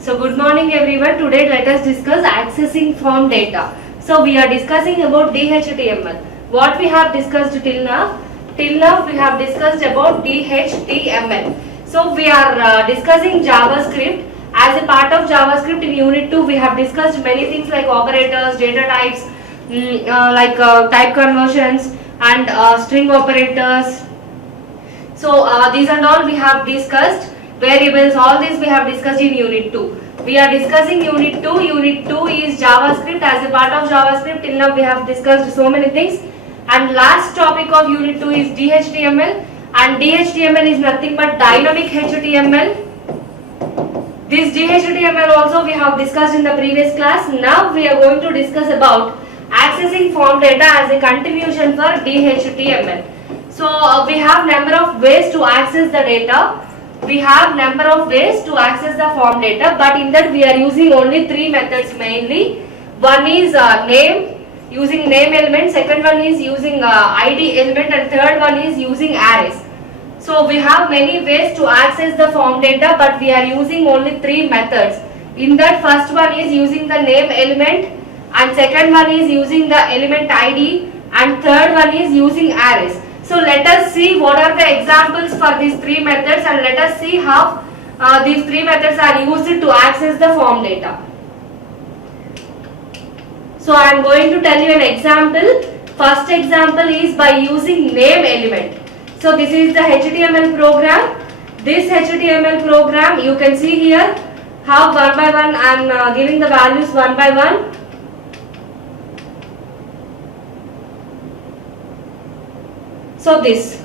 So good morning everyone. Today let us discuss accessing form data. So we are discussing about DHTML. What we have discussed till now? Till now we have discussed about DHTML. So we are discussing JavaScript. As a part of JavaScript in Unit 2 we have discussed many things like operators, data types, type conversions and string operators. So these and all we have discussed. Variables, all this we have discussed in Unit 2. We are discussing Unit 2. Unit 2 is JavaScript. As a part of JavaScript, till now we have discussed so many things. And last topic of Unit 2 is DHTML. And DHTML is nothing but dynamic HTML. This DHTML also we have discussed in the previous class. Now we are going to discuss about accessing form data as a continuation for DHTML. So we have number of ways to access the data. We have number of ways to access the form data, but in that we are using only three methods mainly. One is name, using name element, second one is using ID element, and third one is using arrays. So we have many ways to access the form data, but we are using only three methods. In that, first one is using the name element, and second one is using the element ID, and third one is using arrays. So let us see what are the examples for these three methods, and let us see how these three methods are used to access the form data. So I am going to tell you an example. First example is by using name element. So this is the HTML program. This HTML program you can see here how one by one I am giving the values one by one. So this.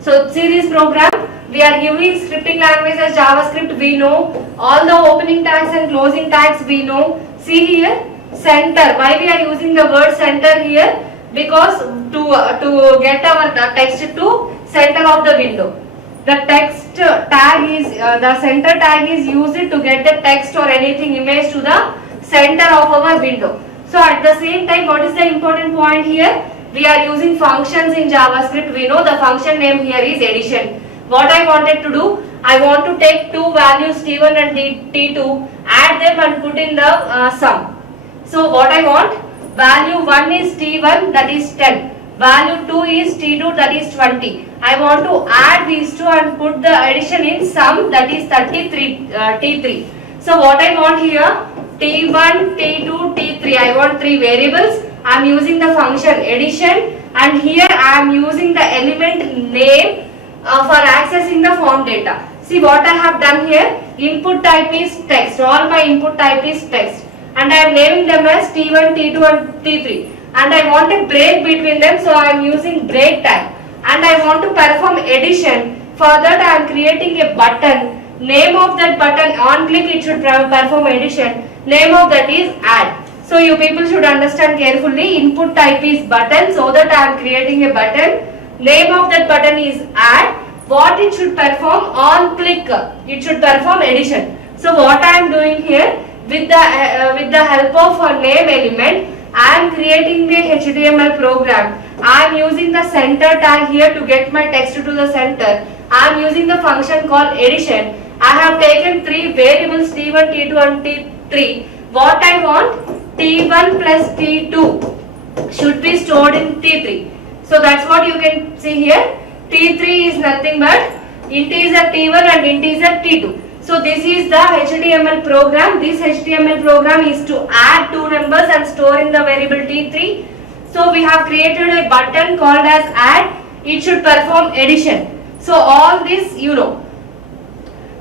So see this program. We are using scripting language as JavaScript. We know all the opening tags and closing tags. We know. See here, center. Why we are using the word center here? Because to get our text to center of the window. The text tag is the center tag is used to get the text or anything image to the center of our window. So at the same time, what is the important point here? We are using functions in JavaScript. We know the function name here is addition. What I wanted to do, I want to take two values T1 and T2, add them and put in the sum. So what I want, value 1 is T1, that is 10. Value 2 is T2, that is 20. I want to add these two and put the addition in sum, that is 33, T3. So what I want here, T1, T2, T3. I want three variables. I am using the function addition, and here I am using the element name for accessing the form data. See what I have done here. Input type is text. All my input type is text, and I am naming them as T1, T2 and T3. And I want a break between them, so I am using break tag. And I want to perform addition. For that I am creating a button. Name of that button, on click it should perform addition. Name of that is add. So you people should understand carefully. Input type is button, so that I am creating a button. Name of that button is add. What it should perform, on click it should perform addition. So what I am doing here, with the help of a name element, I am creating the HTML program. I am using the center tag here to get my text to the center. I am using the function called addition. I have taken three variables T1, T2 and T3. What I want, T1 plus T2 should be stored in T3. So that's what you can see here. T3 is nothing but integer T1 and integer T2. So this is the HTML program. This HTML program is to add two numbers and store in the variable T3. So we have created a button called as add. It should perform addition. So all this you know.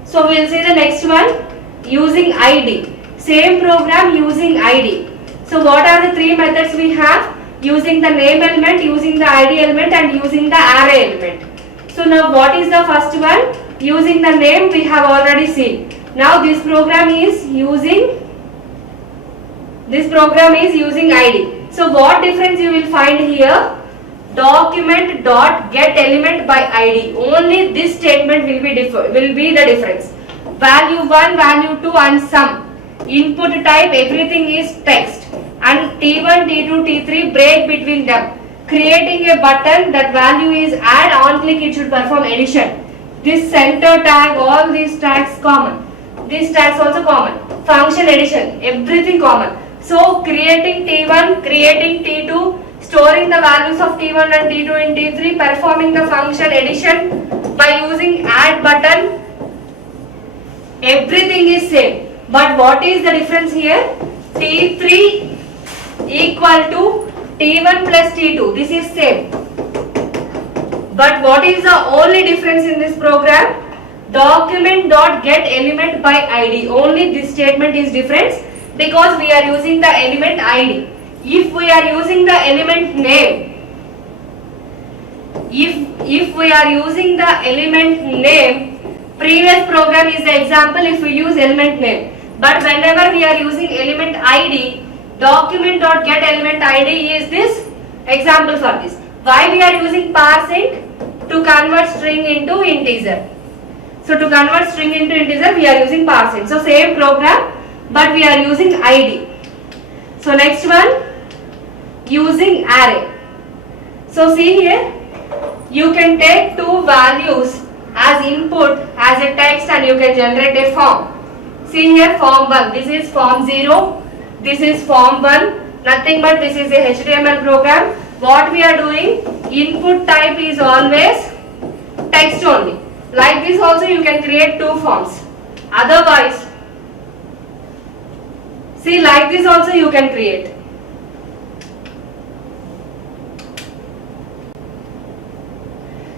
So we will see the next one, using ID. Same program using ID. So what are the three methods we have? Using the name element, using the ID element and using the array element. So now what is the first one? Using the name we have already seen. Now this program is using ID. So what difference you will find here? Document dot get element by ID. Only this statement will be the difference. Value 1, value 2 and sum. Input type everything is text, and T1, T2, T3 break between them. Creating a button, that value is add, on click it should perform addition. This center tag, all these tags common. These tags also common. Function addition, everything common. So creating T1, creating T2, storing the values of T1 and T2 in T3, performing the function addition by using add button, everything is same. But what is the difference here? T3 equal to T1 plus T2. This is same. But what is the only difference in this program? Document dot get element by ID. Only this statement is different because we are using the element ID. If we are using the element name, if we are using the element name, previous program is the example if we use element name. But whenever we are using element ID, document dot get element ID is this example for this. Why we are using parseInt? To convert string into integer. So to convert string into integer we are using parseInt. So same program but we are using ID. So next one, using array. So see here, you can take two values as input as a text and you can generate a form. See here, form 1, this is form 0, this is form 1, nothing but this is a HTML program. What we are doing, input type is always text only. Like this also you can create two forms. Otherwise, see like this also you can create.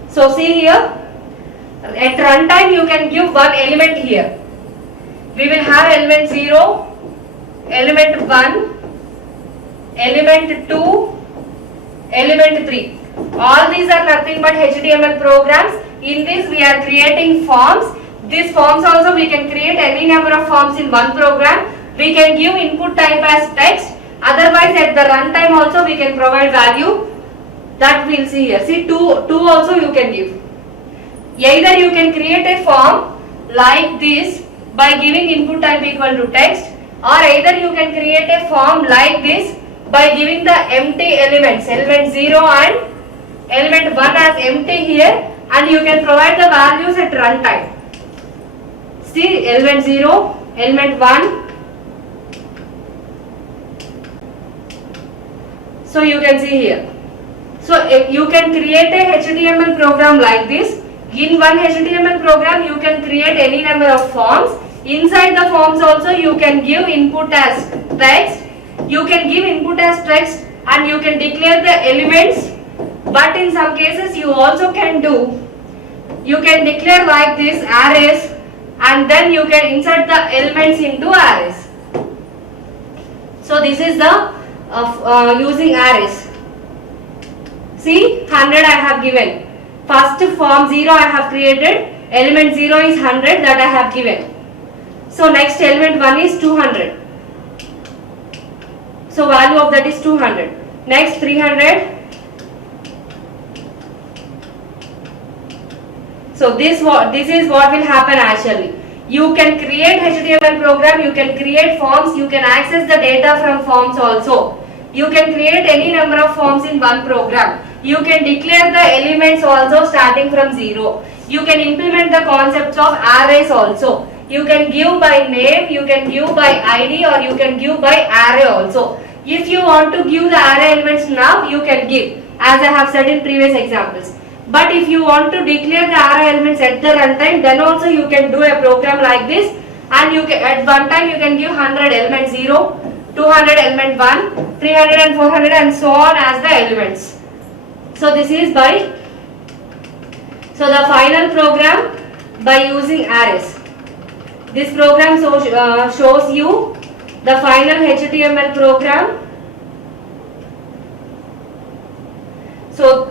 So see here, at runtime you can give one element here. We will have element 0, element 1, element 2, element 3. All these are nothing but HTML programs. In this we are creating forms. These forms also we can create any number of forms in one program. We can give input type as text. Otherwise at the runtime also we can provide value. That we will see here. See 2 also you can give. Either you can create a form like this by giving input type equal to text, or either you can create a form like this by giving the empty elements, element 0 and element 1 as empty here, and you can provide the values at runtime. See element 0, element 1. So you can see here. So if you can create a HTML program like this. In one HTML program you can create any number of forms. Inside the forms also you can give input as text. You can give input as text and you can declare the elements. But in some cases you also can do, you can declare like this arrays and then you can insert the elements into arrays. So this is the using arrays. See 100 I have given. First form 0 I have created, element 0 is 100 that I have given. So next element 1 is 200. So value of that is 200. Next 300. So this is what will happen actually. You can create HTML program, you can create forms, you can access the data from forms also. You can create any number of forms in one program. You can declare the elements also starting from 0. You can implement the concepts of arrays also. You can give by name, you can give by ID, or you can give by array also. If you want to give the array elements now, you can give, as I have said in previous examples. But if you want to declare the array elements at the runtime, then also you can do a program like this, and you can at one time you can give 100 element 0, 200 element 1, 300 and 400 and so on as the elements. So this is by, so the final program by using arrays. This program shows you the final HTML program. So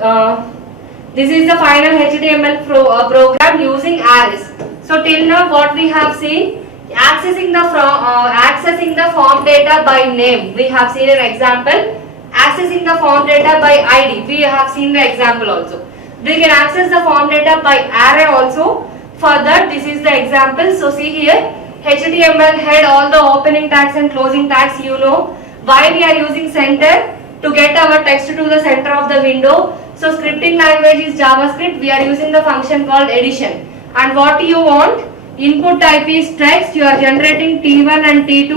this is the final HTML program using arrays. So till now what we have seen, accessing the form data by name, we have seen an example. Accessing the form data by ID, we have seen the example also. We can access the form data by array also. For that, this is the example. So see here, HTML head, all the opening tags and closing tags, you know. Why we are using center? To get our text to the center of the window. So scripting language is JavaScript. We are using the function called addition. And what you want? Input type is text. You are generating T1 and T2.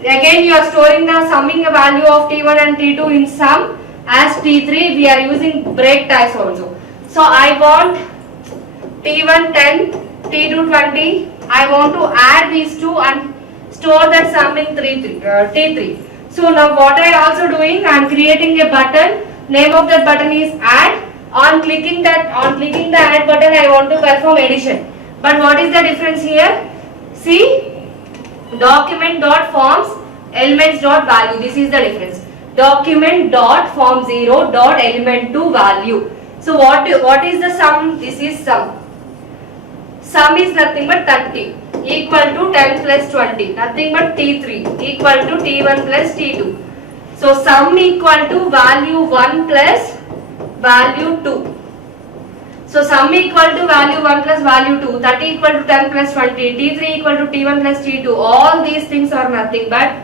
Again you are storing the summing value of T1 and T2 in sum as T3. We are using break tags also. So I want T1 10, T2 20. I want to add these two and store that sum in T3. So now what I also doing, I am creating a button. Name of that button is add. On clicking the add button, I want to perform addition. But what is the difference here? See, document dot forms elements dot value. This is the difference. Document dot form 0 dot element 2 value. So what is the sum? This is sum. Sum is nothing but 30 equal to 10 plus 20. Nothing but T3 equal to T1 plus T2. So sum equal to value 1 plus value 2. So sum equal to value 1 plus value 2, 30 equal to 10 plus 20, T3 equal to T1 plus T2. All these things are nothing but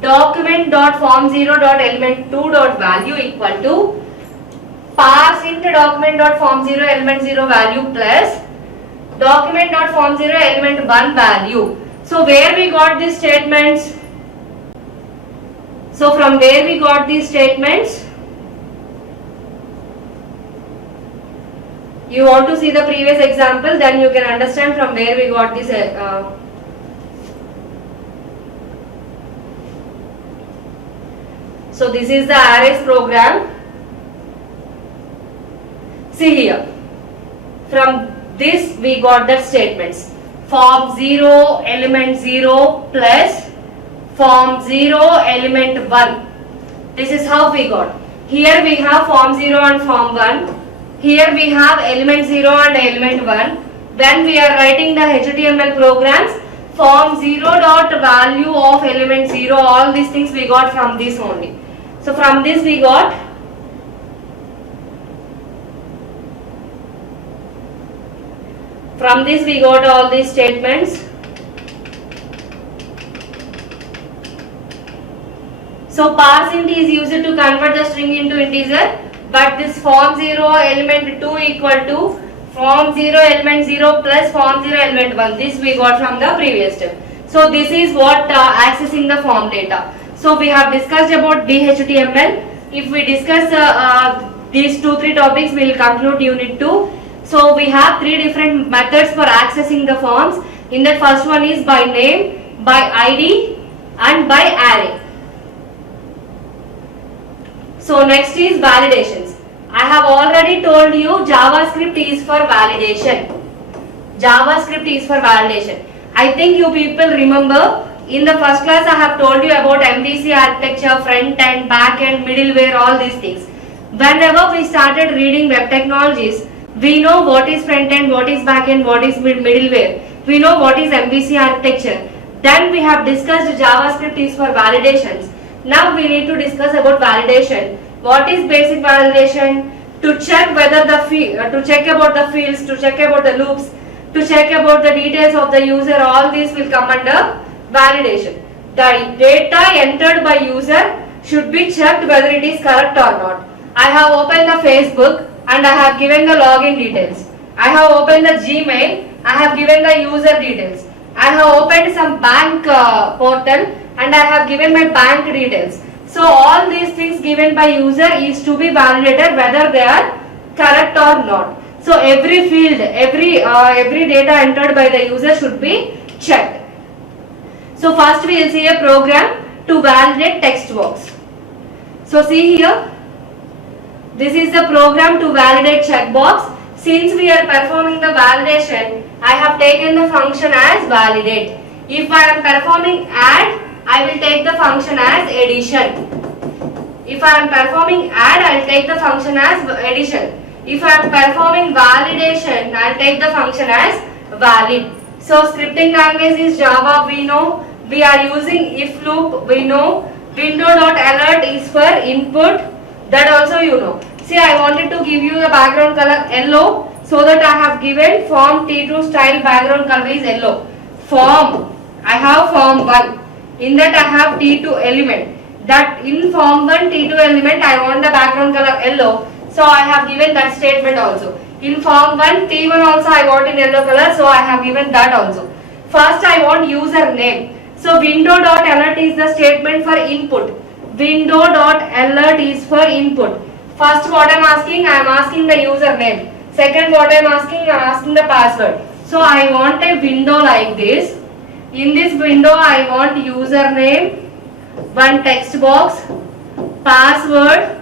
document dot form 0 dot element 2 dot value equal to parse into document dot form 0 element 0 value plus document dot form 0 element 1 value. So where we got these statements? So from where we got these statements? You want to see the previous example, then you can understand from where we got this. So this is the arrays program. See here. From this we got the statements. Form 0 element 0 plus form 0 element 1. This is how we got. Here we have form 0 and form 1. Here we have element 0 and element 1. When we are writing the HTML programs, form 0 dot value of element 0, all these things we got from this only. So from this we got all these statements. So parseInt is used to convert the string into integer. But this form 0 element 2 equal to form 0 element 0 plus form 0 element 1. This we got from the previous step. So this is what accessing the form data. So we have discussed about DHTML. If we discuss these 2-3 topics, we will conclude unit 2. So we have 3 different methods for accessing the forms. In that first one is by name, by ID and by array. So next is validations. I have already told you JavaScript is for validation. JavaScript is for validation. I think you people remember in the first class I have told you about MVC architecture, front end, back end, middleware, all these things. Whenever we started reading web technologies, we know what is front end, what is back end, what is middleware. We know what is MVC architecture. Then we have discussed JavaScript is for validations. Now we need to discuss about validation. What is basic validation? To check whether to check about the fields, to check about the loops, to check about the details of the user, all these will come under validation. The data entered by user should be checked whether it is correct or not. I have opened the Facebook and I have given the login details. I have opened the Gmail, I have given the user details. I have opened some bank portal and I have given my bank details. So all these things given by user is to be validated whether they are correct or not. So every field, every data entered by the user should be checked. So first we will see a program to validate text box. So see here, this is the program to validate checkbox. Since we are performing the validation, I have taken the function as validate. If I am performing add, I will take the function as addition. If I am performing add, I will take the function as addition. If I am performing validation, I will take the function as valid. So scripting language is Java, we know. We are using if loop, we know. Window.alert is for input, that also you know. See, I wanted to give you the background color yellow, so that I have given form T2 style background color is yellow. Form, I have form 1. In that I have T2 element. That in form 1 T2 element I want the background color yellow. So I have given that statement also. In form 1, T1 also I want in yellow color, so I have given that also. First I want username. So window.alert is the statement for input. Window.alert is for input. First what I am asking the username. Second what I am asking the password. So I want a window like this. In this window I want username, one text box, password,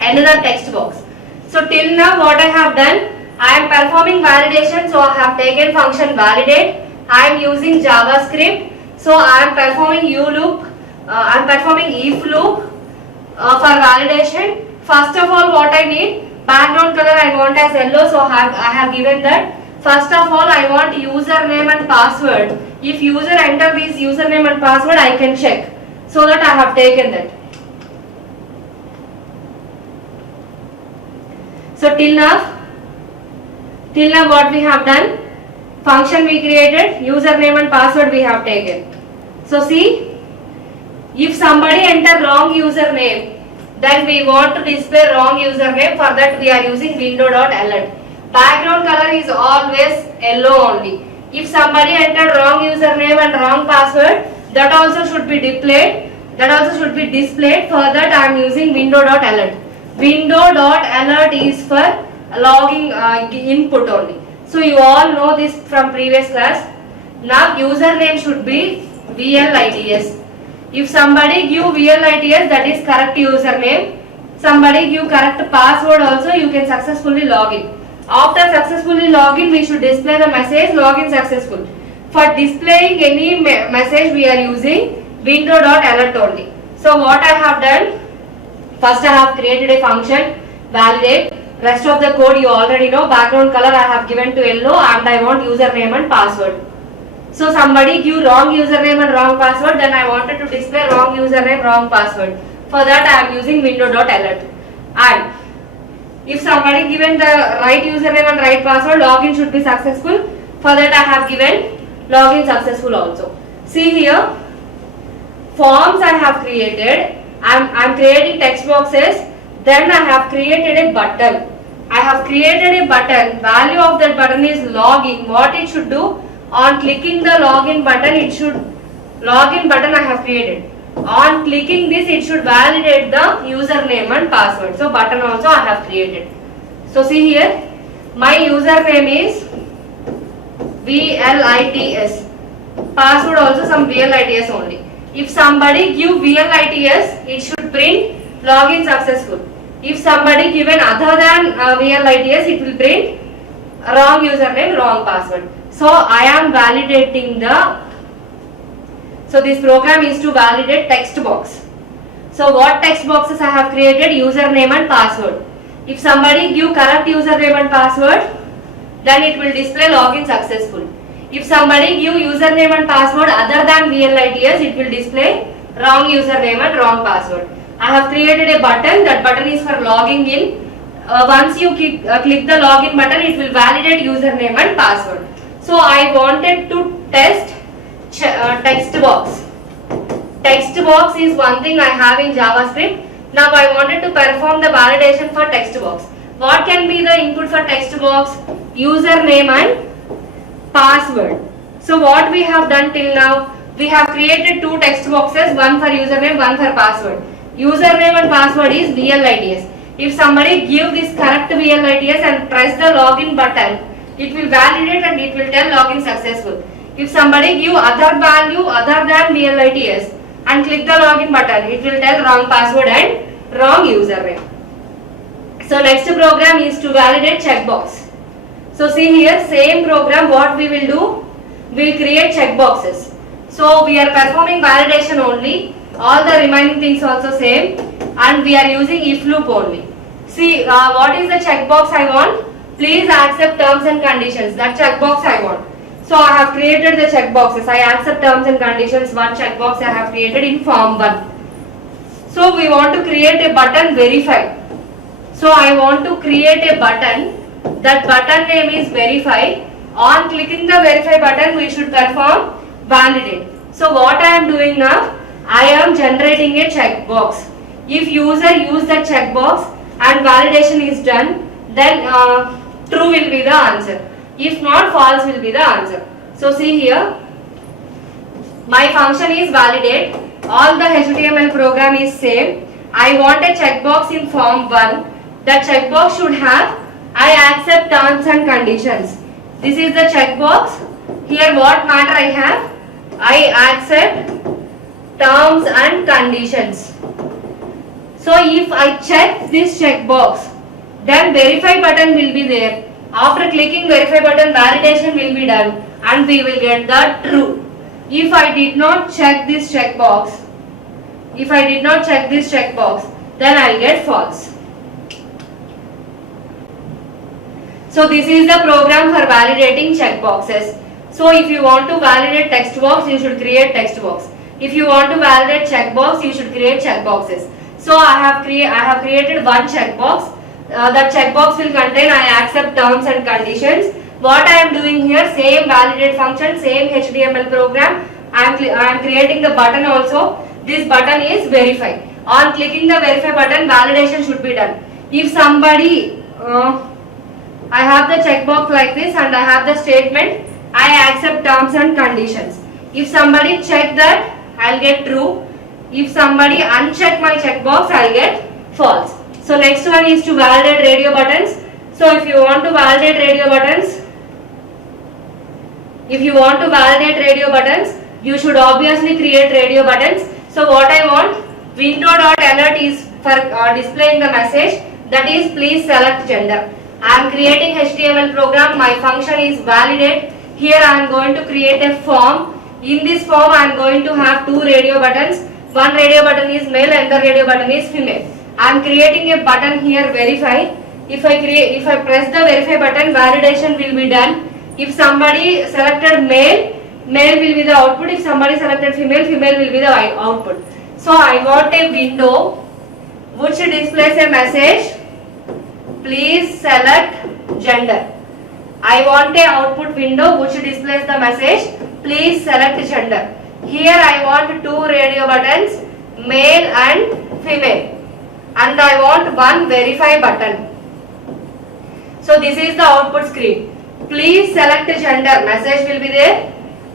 another text box. So till now what I have done, I am performing validation, so I have taken function validate. I am using JavaScript, so I am performing I am performing if loop for validation. First of all what I need, background color I want as yellow, so I have given that. First of all I want username and password. If user enter this username and password, I can check, so that I have taken that. So till now what we have done, function we created, username and password we have taken. So see, if somebody enter wrong username, then we want to display wrong username. For that we are using window.alert. Background color is always yellow only. If somebody enter wrong username and wrong password, that also should be displayed. For that I am using window.alert. Window.alert is for logging input only. So you all know this from previous class. Now username should be VLITS. If somebody give VLITS, that is correct username. Somebody give correct password also, you can successfully log in. After successfully login, we should display the message login successful. For displaying any message, we are using window.alert only. So what I have done, first I have created a function validate. Rest of the code you already know. Background color I have given to yellow, and I want username and password. So somebody give wrong username and wrong password, then I wanted to display wrong username, wrong password. For that I am using window.alert. And if somebody given the right username and right password, login should be successful. For that I have given login successful also. See here, forms I have created. I am creating text boxes. Then I have created a button. Value of that button is login. What it should do? On clicking the login button, I have created. On clicking this, it should validate the username and password. So button also I have created. So see here, my username is VLITS. Password also some VLITS only. If somebody give VLITS, it should print login successful. If somebody given other than VLITS, it will print wrong username, wrong password. So I am validating so this program is to validate text box. So what text boxes I have created? Username and password. If somebody give correct username and password, then it will display login successful. If somebody give username and password other than VLITS, it will display wrong username and wrong password. I have created a button. That button is for logging in. Once you click the login button, it will validate username and password. So I wanted to test text box. Text box is one thing I have in JavaScript. Now I wanted to perform the validation for text box. What can be the input for text box? Username and password. So what we have done till now, we have created two text boxes, one for username, one for password. Username and password is VLITS. If somebody give this correct VLITS and press the login button, it will validate and it will tell login successful. If somebody give other value other than VLITS and click the login button, it will tell wrong password and wrong username. So next program is to validate checkbox. So see here, same program what we will do, we will create checkboxes. So we are performing validation only, all the remaining things also same, and we are using if loop only. See what is the checkbox I want? Please accept terms and conditions. That checkbox I want. So I have created the checkboxes. I accept terms and conditions. One checkbox I have created in form 1. So we want to create a button verify. So I want to create a button. That button name is verify. On clicking the verify button, we should perform validate. So what I am doing now? I am generating a checkbox. If user use the checkbox and validation is done, then true will be the answer. If not, false will be the answer. So see here, my function is validate. All the HTML program is same. I want a checkbox in form 1. That checkbox should have I accept terms and conditions. This is the checkbox. Here what matter I have? I accept terms and conditions. So if I check this checkbox, then verify button will be there. After clicking verify button, validation will be done and we will get the true. If I did not check this checkbox, then I will get false. So this is the program for validating checkboxes. So if you want to validate text box, you should create text box. If you want to validate checkbox, you should create checkboxes. So I have created one checkbox. That checkbox will contain I accept terms and conditions. What I am doing here, same validate function, same HTML program. I am creating the button also. This button is verify. On clicking the verify button, validation should be done. If somebody, I have the checkbox like this and I have the statement, I accept terms and conditions. If somebody check that, I will get true. If somebody uncheck my checkbox, I will get false. So next one is to validate radio buttons. So if you want to validate radio buttons, you should obviously create radio buttons. So what I want, window.alert is for displaying the message, that is please select gender. I am creating HTML program, my function is validate. Here I am going to create a form. In this form I am going to have two radio buttons. One radio button is male and the radio button is female. I am creating a button here verify. If I press the verify button, validation will be done. If somebody selected male will be the output. If somebody selected female will be the output. So I want a window which displays a message, please select gender. I want a output window which displays the message, please select gender. Here I want two radio buttons, male and female, and I want one verify button. So this is the output screen. Please select gender, message will be there.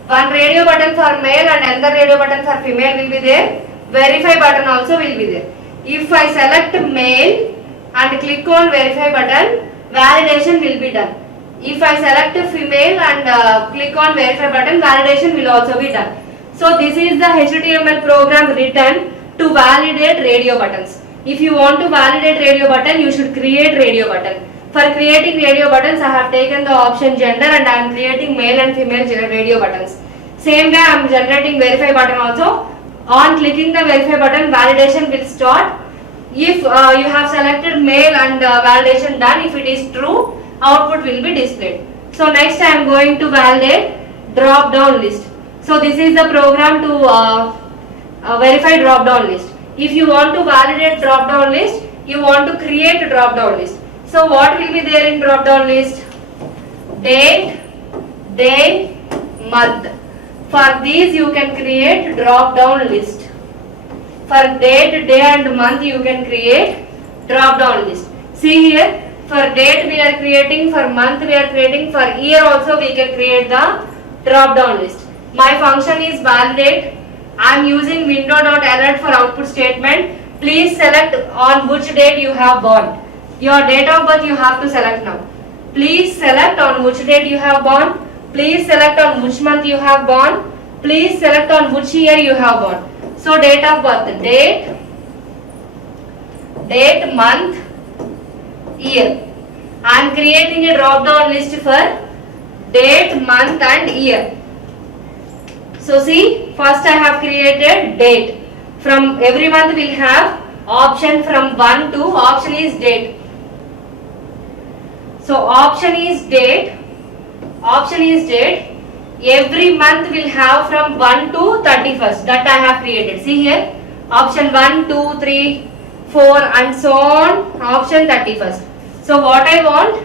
One radio button for male and another radio button for female will be there. Verify button also will be there. If I select male and click on verify button, validation will be done. If I select female and click on verify button, validation will also be done. So this is the HTML program written to validate radio buttons. If you want to validate radio button, you should create radio button. For creating radio buttons, I have taken the option gender and I am creating male and female radio buttons. Same way I am generating verify button also. On clicking the verify button, validation will start. If you have selected male and validation done, if it is true, output will be displayed. So next I am going to validate drop down list. So this is the program to verify drop down list. If you want to validate drop down list, you want to create a drop down list. So what will be there in drop down list? Date, day, month. For these you can create drop down list. For date, day and month you can create drop down list. See here, for date we are creating, for month we are creating, for year also we can create the drop down list. My function is validate. I am using window.alert for output statement. Please select on which date you have born. Your date of birth you have to select now. Please select on which date you have born. Please select on which month you have born. Please select on which year you have born. So date of birth, date, month, year. I am creating a drop down list for date, month and year. So see, first I have created date. From every month we will have option from 1 to option is date. So option is date. Every month will have from 1 to 31st. That I have created. See here, option 1, 2, 3, 4 and so on. Option 31st. So what I want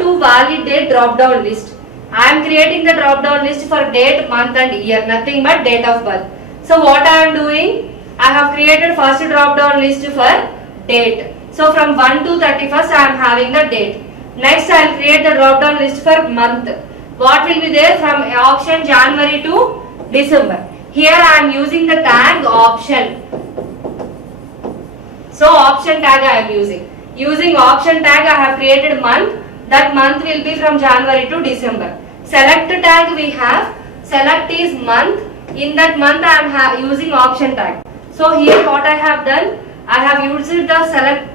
to validate drop down list. I am creating the drop down list for date, month and year. Nothing but date of birth. So what I am doing? I have created first drop down list for date. So from 1 to 31st I am having the date. Next, I will create the drop down list for month. What will be there from option January to December. Here I am using the tag option. So option tag I am using. Using option tag I have created month. That month will be from January to December. Select tag we have. Select is month. In that month I am using option tag. So here what I have done, I have used the select.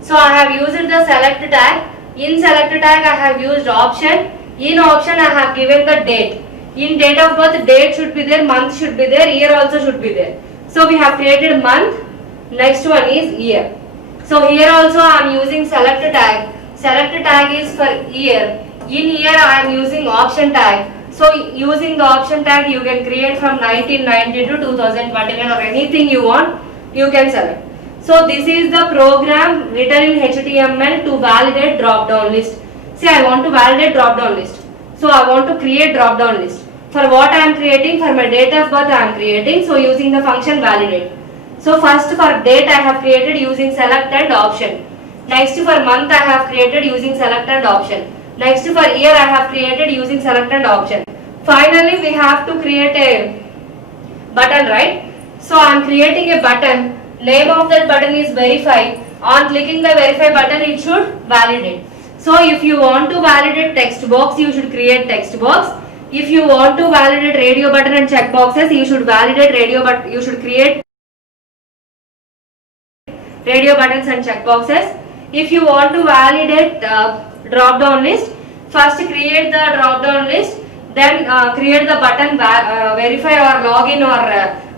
So I have used the select tag. In select tag I have used option. In option I have given the date. In date of birth, date should be there, month should be there, year also should be there. So we have created month. Next one is year. So here also I am using select tag. Select tag is for year. In year I am using option tag. So using the option tag you can create from 1990 to 2021 or anything you want, you can select. So this is the program written in HTML to validate drop down list. See, I want to validate drop down list. So I want to create drop down list. For what I am creating, for my date of birth I am creating. So using the function validate. So first for date I have created using select and option. Next for month I have created using select and option. Next for year I have created using select and option. Finally we have to create a button, right? So I am creating a button. Name of that button is verify. On clicking the verify button it should validate. So if you want to validate text box, you should create text box. If you want to validate radio button and check boxes, you should validate radio but you should create radio buttons and check boxes. If you want to validate drop down list, first create the drop down list, then create the button verify or login or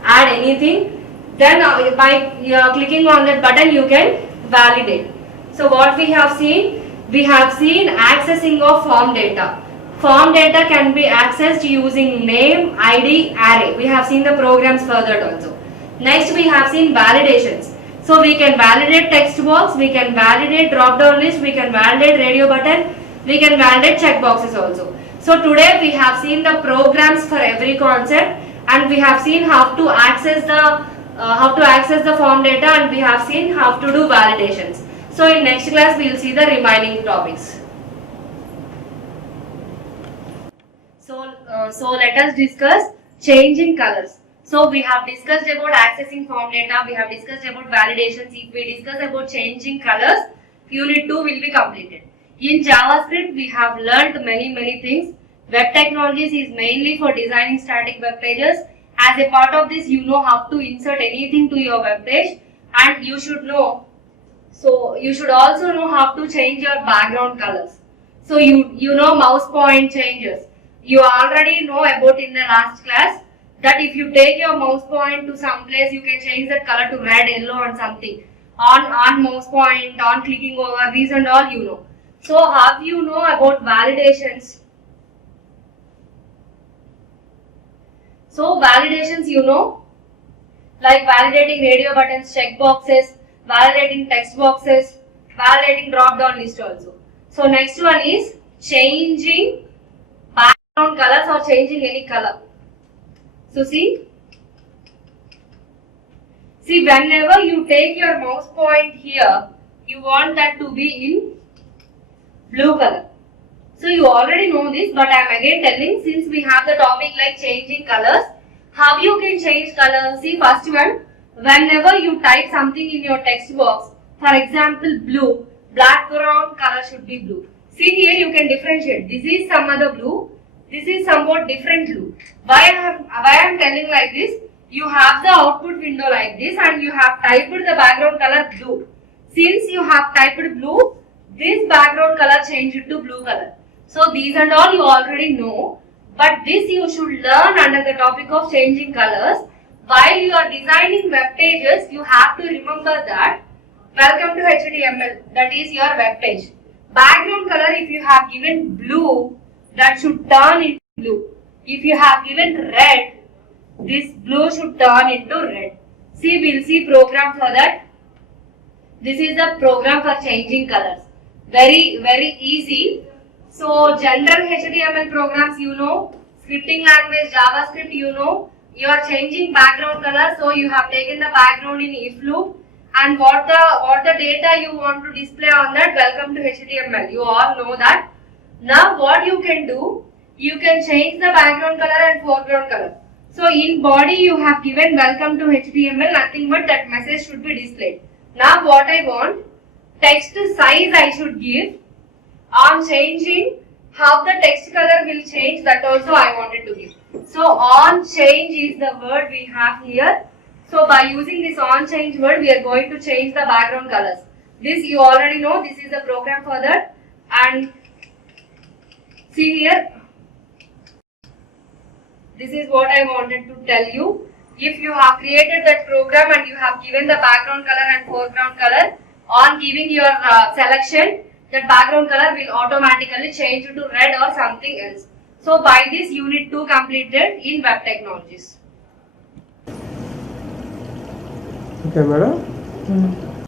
add anything. Then by clicking on that button you can validate. So what we have seen accessing of form data. Form data can be accessed using name, ID, array. We have seen the programs further also. Next we have seen validations. So we can validate text box, we can validate drop down list, we can validate radio button, we can validate check boxes also. So today we have seen the programs for every concept, and we have seen how to access the form data, and we have seen how to do validations. So in next class we will see the remaining topics. So let us discuss changing colors. So we have discussed about accessing form data, we have discussed about validations, if we discuss about changing colors, unit 2 will be completed. In JavaScript we have learnt many things. Web technologies is mainly for designing static web pages. As a part of this you know how to insert anything to your web page, and you should know. So you should also know how to change your background colors. So you know mouse point changes. You already know about in the last class that if you take your mouse point to some place, you can change that color to red, yellow and something. On mouse point, on clicking over, these and all you know. So how you know about validations? So validations you know, like validating radio buttons, check boxes, validating text boxes, validating drop down list also. So next one is changing background colors or changing any color. So see whenever you take your mouse point here, you want that to be in blue color. So you already know this, but I am again telling, since we have the topic like changing colors, how you can change color. See, first one, whenever you type something in your text box, for example blue, background color should be blue. See here you can differentiate. This is some other blue, this is somewhat different blue. Why I am telling like this? You have the output window like this and you have typed the background color blue. Since you have typed blue, this background color changed to blue color. So these and all you already know, but this you should learn under the topic of changing colors. While you are designing web pages, you have to remember that welcome to HTML, that is your web page. Background color, if you have given blue, that should turn into blue. If you have given red, this blue should turn into red. See, we will see program for that. This is the program for changing colors. Very easy. So general HTML programs you know, scripting language JavaScript you know. You are changing background color, so you have taken the background in if loop, and what the data you want to display on that. Welcome to HTML. You all know that. Now what you can do, you can change the background color and foreground color. So in body you have given welcome to HTML, nothing but that message should be displayed. Now what I want, text size I should give. On changing, how the text color will change, that also I wanted to give. So on change is the word we have here. So by using this on change word, we are going to change the background colors. This you already know, this is the program for that. And see here, this is what I wanted to tell you. If you have created that program and you have given the background color and foreground color, on giving your selection, the background color will automatically change to red or something else. So by this unit 2 completed in web technologies. Okay, madam.